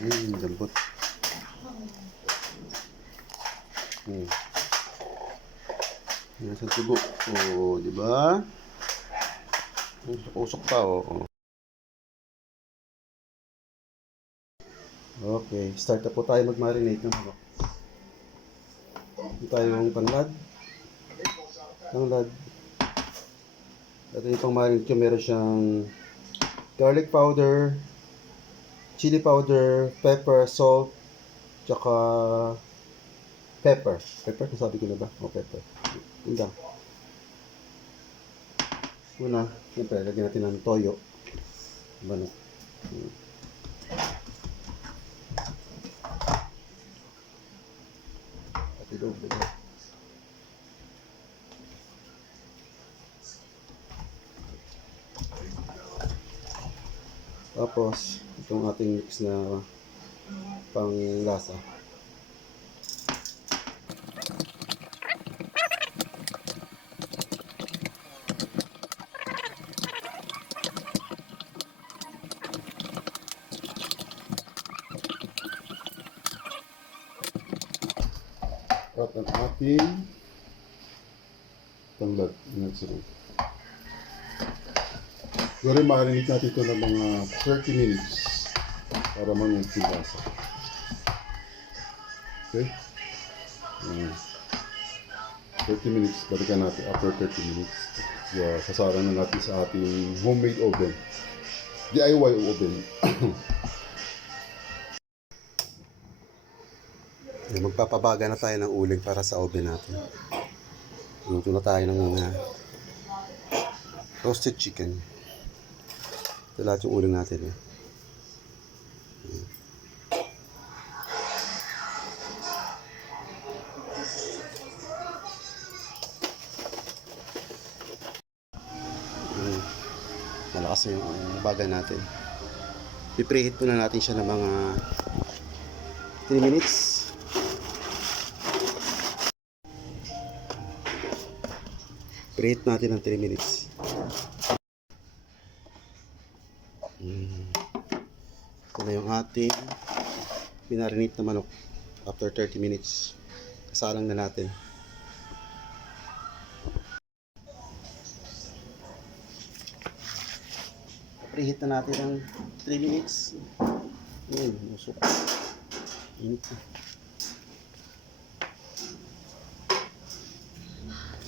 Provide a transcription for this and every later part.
Lambot. Yan sa tubo. Oh, di ba? Usok-usok pa, oh. Okay, start na po tayo mag-marinate ng manok. Ito tayong tanglad. At itong marinate ko, meron siyang garlic powder, chili powder, pepper, salt, tsaka pepper. Pepper, nasabi ko na ba? O, pepper. Yun lang. Una, siyempre, lagyan natin ng toyo. Manok. Pati loob, diba? Tapos, itong ating mix na panglasa. At ang ating tanglad na sarap. Gawin marinate natin ito ng mga 30 minutes para mangyayari yung lasa. Okay? 30 minutes, balikan natin after 30 minutes. Sasara na natin sa ating homemade oven. DIY oven. Magpapabaga na tayo ng uling para sa oven natin. Luto na tayo ng mga roasted chicken. Ito lahat yung uling natin. Malakas na yung baga natin. Pipreheat po na natin siya ng mga 3 minutes. Preheat natin ng 3 minutes. Ito na yung ating pinarinate na manok after 30 minutes. Kasalang na natin. Preheat na natin ng 3 minutes. Usok. Init na.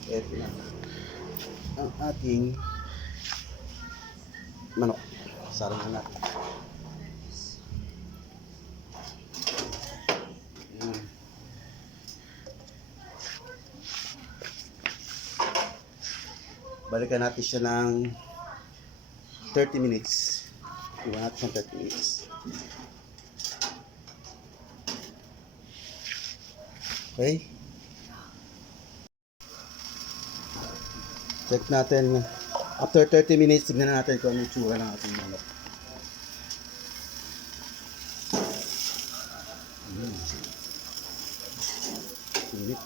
Ito na ang ating manok. Sarang na natin. Balikan natin siya ng 30 minutes. Iwan natin ng 30 minutes. Okay. Check natin. After 30 minutes, tignan natin kung ano yung tsura ng ating manok. Init.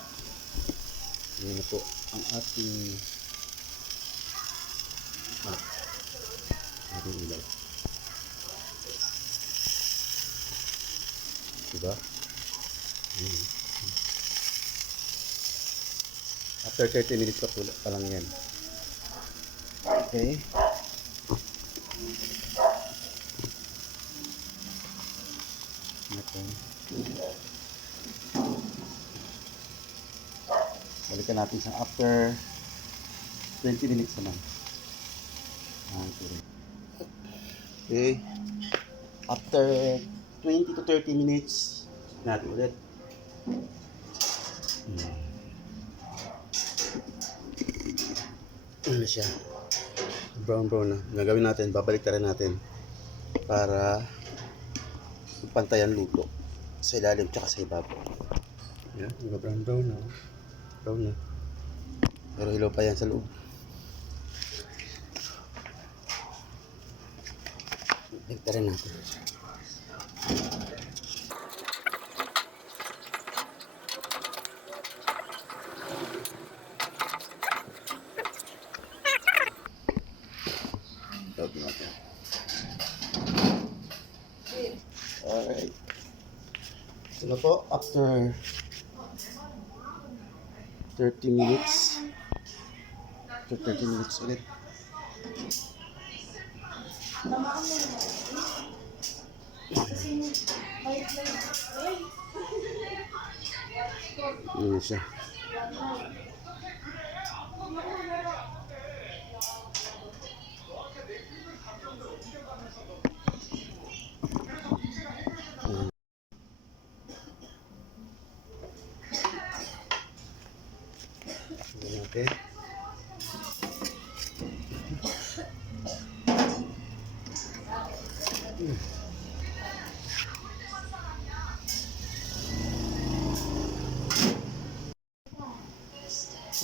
Yan na po ang ating manok. Ating ilaw. Diba? After 30 minutes pa lang yan. Okay. Balikan natin sa after 20 minutes naman. Okay. After 20 to 30 minutes natin ulit. Ano siya? Brown na. Gagawin natin, babalik rin natin para pantayan luto sa ilalim tsaka sa ibabaw. Yan, brown na. Brown na. Pero hilaw pa yan sa loob. Balik rin natin. Alright. Ito na po, after 30 minutes. After 30 minutes ulit. Ayan siya. Ayan natin.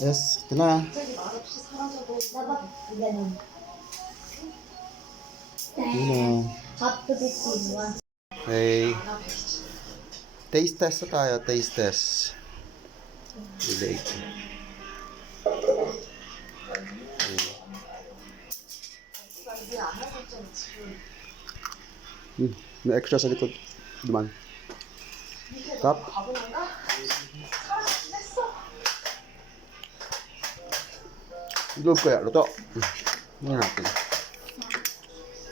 Yes, ito na. Ito na. Up to 15. One. Okay. Taste test na tayo. Taste test. Relate. May extra sa likod. Duman. Tap. Ilog kaya. Luto. Tingnan natin.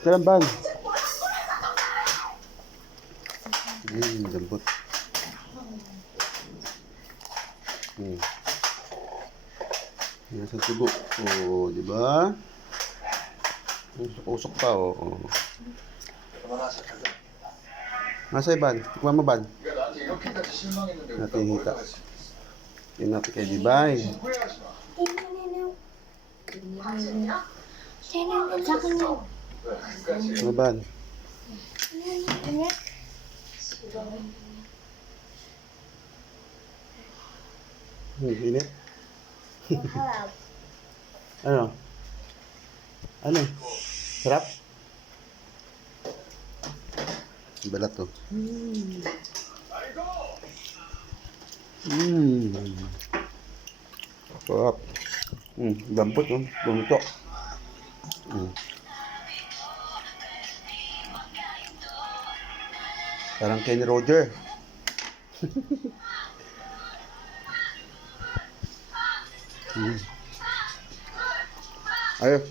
Kalamban. Lambot. Yan sa tubo. Oh, di ba? Usok-usok pa, oh. Nasa Ban? Tikman mo, Ban? Natin hita. Tingnan natin kay Dibay. Ano, Ban? Init? Ano? Ano? Sarap? Balat to. Sarap. Lambot, no? Bumuto. Parang Kenny Roger. Ayos.